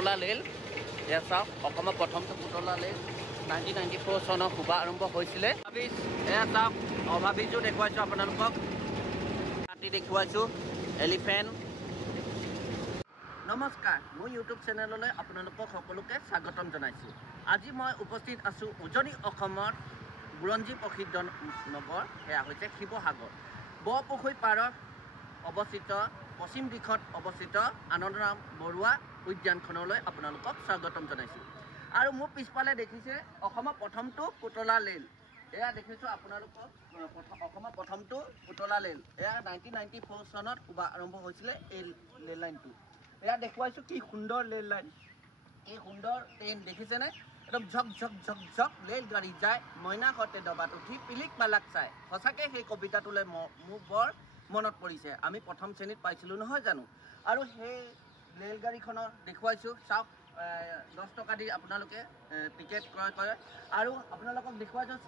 পুতলা ৰেল এয়া চাওক অসমৰ প্ৰথমটো পুতলা ৰেল 1994 চনৰ শুভাৰম্ভ হৈছিলে এয়া চাওক অভাৱীজো দেখুৱাইছোঁ আপোনালোকক হাতী দেখুৱাইছোঁ এলিফেণ্ট নমস্কাৰ মোৰ ইউটিউব চেনেললৈ আপোনালোকক সকলোকে স্বাগতম জনাইছোঁ আজি মই উপস্থিত আছোঁ উজনি অসমৰ বুৰঞ্জী প্ৰসিদ্ধ নগৰ সেয়া হৈছে শিৱসাগৰ বৰপুখুৰী পাৰত অৱস্থিত পশ্চিম দিশত অৱস্থিত আনন্দৰাম বৰুৱা উদ্যানখনলৈ আপোনালোকক স্বাগতম জনাইছোঁ আৰু মোৰ পিছফালে দেখিছে অসমৰ প্ৰথমটো পুতলা ৰেল এয়া দেখিছোঁ আপোনালোকক অসমৰ প্ৰথমটো পুতলা ৰেল এয়া 1994 চনত শুভাৰম্ভ হৈছিলে এই ৰেল লাইনটো এয়া দেখুৱাইছোঁ কি সুন্দৰ ৰেল লাইন এই সুন্দৰ ট্ৰেইন দেখিছেনে একদম ঝক ঝক ঝক ঝক ৰেল গাড়ী যায় মইনাহঁতে ডবাত উঠি পিলিক পালাক চাই সঁচাকৈ সেই কবিতাটোলৈ মোক বৰ মনত পৰিছে আমি প্ৰথম শ্ৰেণীত পাইছিলোঁ নহয় জানো আৰু সেই ৰেলগাড়ীখনৰ দেখুৱাইছোঁ চাওক 10 টকা দি আপোনালোকে টিকেট ক্ৰয় কৰে আৰু আপোনালোকক দেখুৱাইছোঁ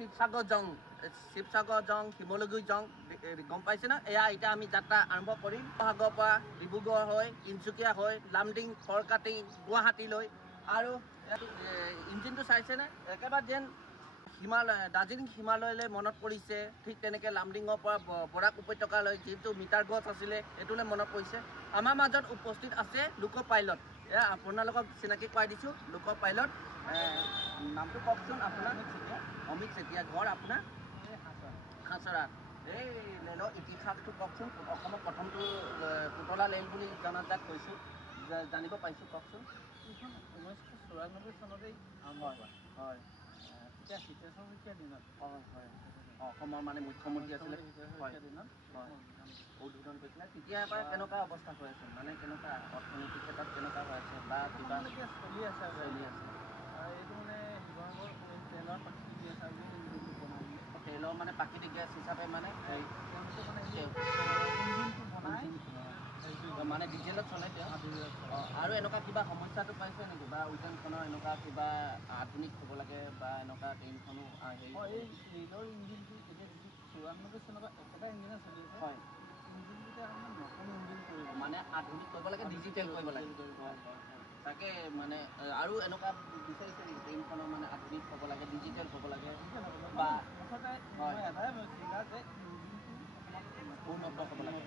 শিৱসাগৰ জং শিমলুগুৰি জং গম পাইছে ন এয়া এতিয়া আমি যাত্ৰা আৰম্ভ কৰিম শিৱসাগৰৰ পৰা ডিব্ৰুগড় হৈ তিনিচুকীয়া হৈ লামডিং ফৰকাটি গুৱাহাটীলৈ আৰু ইঞ্জিনটো চাইছেনে একেবাৰে যেন হিমালয় দাৰ্জিলিং হিমালয়লৈ মনত পৰিছে ঠিক তেনেকৈ লামডিঙৰ পৰা বৰাক উপত্যকালৈ যিটো মিটাৰ গছ আছিলে এইটোলৈ মনত পৰিছে আমাৰ মাজত উপস্থিত আছে লোক পাইলট এয়া আপোনালোকক চিনাকি কৰাই দিছোঁ লোক পাইলট নামটো কওকচোন আপোনাৰ অমিত চেতিয়া ঘৰ আপোনাৰ খাচৰাত এই ৰেলৰ ইতিহাসটো কওকচোন অসমৰ প্ৰথমটো পুতলা ৰেল বুলি জনাজাত কৈছোঁ জানিব পাৰিছোঁ কওকচোন 1994 চনতেই হয় তেতিয়া হিতেশ্বৰ শইকীয়াৰ দিনত হয় অসমৰ মানে মুখ্যমন্ত্ৰী আছিলে উদ্বোধন কৰিছিলে তেতিয়াৰ পৰা কেনেকুৱা অৱস্থা হৈ আছে মানে কেনেকুৱা অৰ্থনৈতিক ক্ষেত্ৰত কেনেকুৱা হৈ আছে বা কিবা চলি আছে এইটো মানে শিৱসাগৰ তেলৰ প্ৰাকৃতিক গেছ তেলৰ মানে প্ৰাকৃতিক গেছ হিচাপে মানে মানে ডিজেলত চলে আৰু এনেকুৱা কিবা সমস্যাটো পাইছে নেকি বা উদ্যানখনৰ এনেকুৱা কিবা আধুনিক হ'ব লাগে বা এনেকুৱা ট্ৰেইনখনো এই ৰেলৰ ইঞ্জিনটো এতিয়া যিটো 94 চনৰ একেটা ইঞ্জিনে চলি আছে হয় ইঞ্জিনকেইটা নতুন ইঞ্জিন কৰিব মানে আধুনিক কৰিব লাগে ডিজিটেল কৰিব লাগে তাকে মানে আৰু এনেকুৱা বিচাৰিছে নেকি ট্ৰেইনখনৰ মানে আধুনিক হ'ব লাগে ডিজিটেল হ'ব লাগে বা মুঠতে এটাই চিন্তা যে ইঞ্জিনটো উন্নত হ'ব লাগে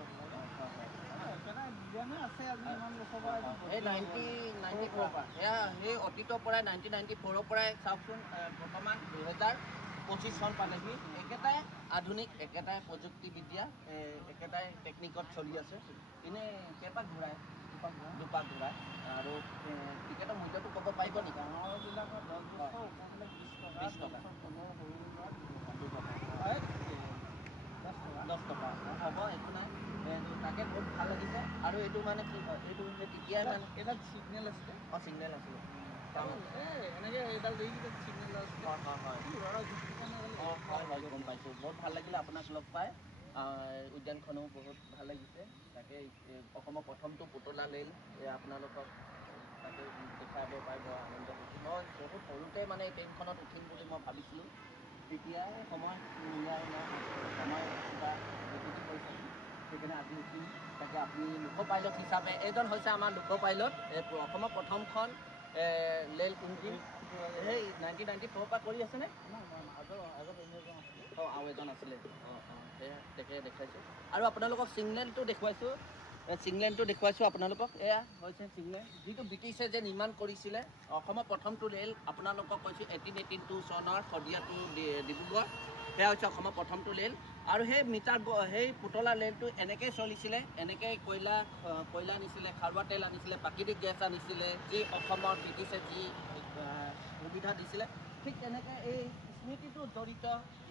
এই 1994 পৰা এয়া সেই অতীতৰ পৰাই 1994 পৰাই চাওকচোন বৰ্তমান 2025 চন পালেহি একেটাই আধুনিক একেটাই প্ৰযুক্তিবিদ্যা একেটাই টেকনিকত চলি আছে এনেই কেইপাক ঘূৰাই দুপাক ঘূৰাই আৰু টিকেটৰ মূল্যটো ক'ব পাৰিব নেকি গাঁৱৰবিলাকত 10 টকা 10 টকা হ'ব একো নাই তাকে বহুত ভাল লাগিছে আৰু এইটো মানে কি হয় এইটো তেতিয়াই মানে এডাল ছিগনেল আছিলে ছিগনেল আছিলে এনেকৈ এডাল ছিগনেল আছিলে হয় গম পাইছোঁ বহুত ভাল লাগিলে আপোনাক লগ পাই উদ্যানখনো বহুত ভাল লাগিছে তাকে অসমৰ প্ৰথমটো পুতলা ৰেল আপোনালোকক তাকে দেখাব পাৰিব আনন্দ হৈছোঁ মই বহুত সৰুতে মানে এই ট্ৰেইনখনত উঠিম বুলি মই ভাবিছিলোঁ তেতিয়াই সময় মিলাই সময় কিবা বিকৃতি কৰিছে সেইকাৰণে আজি উঠিম তাকে আপুনি লোক পাইলট হিচাপে এইজন হৈছে আমাৰ লোক পাইলট অসমৰ প্ৰথমখন ৰেল ইঞ্জিন সেই 1994 পৰা কৰি আছেনে আৰু এজন আছিলে সেয়া দেখাইছোঁ আৰু আপোনালোকক ছিগনেলটো দেখুৱাইছোঁ আপোনালোকক এয়া হৈছে ছিগনেল যিটো ব্ৰিটিছে যে নিৰ্মাণ কৰিছিলে অসমৰ প্ৰথমটো ৰেল আপোনালোকক কৈছোঁ 1882 চনৰ শদিয়া টু ডিব্ৰুগড় সেয়া হৈছে অসমৰ প্ৰথমটো ৰেল আৰু সেই পুতলা ৰেলটো এনেকৈ চলিছিলে এনেকৈ কয়লা আনিছিলে খাৰুৱা তেল আনিছিলে প্ৰাকৃতিক গেছ আনিছিলে যি অসমৰ ব্ৰিটিছে যি সুবিধা দিছিলে ঠিক তেনেকৈ এই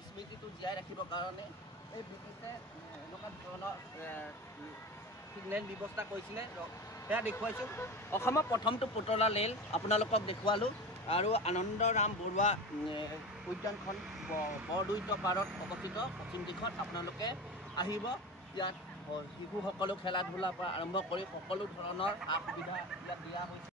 স্মৃতিটো জীয়াই ৰাখিবৰ কাৰণে এই ব্ৰিটিছে এনেকুৱা ধৰণৰ ছিগনেল ব্যৱস্থা কৰিছিলে সেয়া দেখুৱাইছোঁ অসমৰ প্ৰথমটো পুতলা ৰেল আপোনালোকক দেখুৱালোঁ আৰু আনন্দৰাম বৰুৱা উদ্যানখন বৰদৈত পাৰত অৱস্থিত পশ্চিম দিশত আপোনালোকে আহিব ইয়াত শিশুসকলো খেলা ধূলাৰ পৰা আৰম্ভ কৰি সকলো ধৰণৰ সা সুবিধা ইয়াত দিয়া হৈছে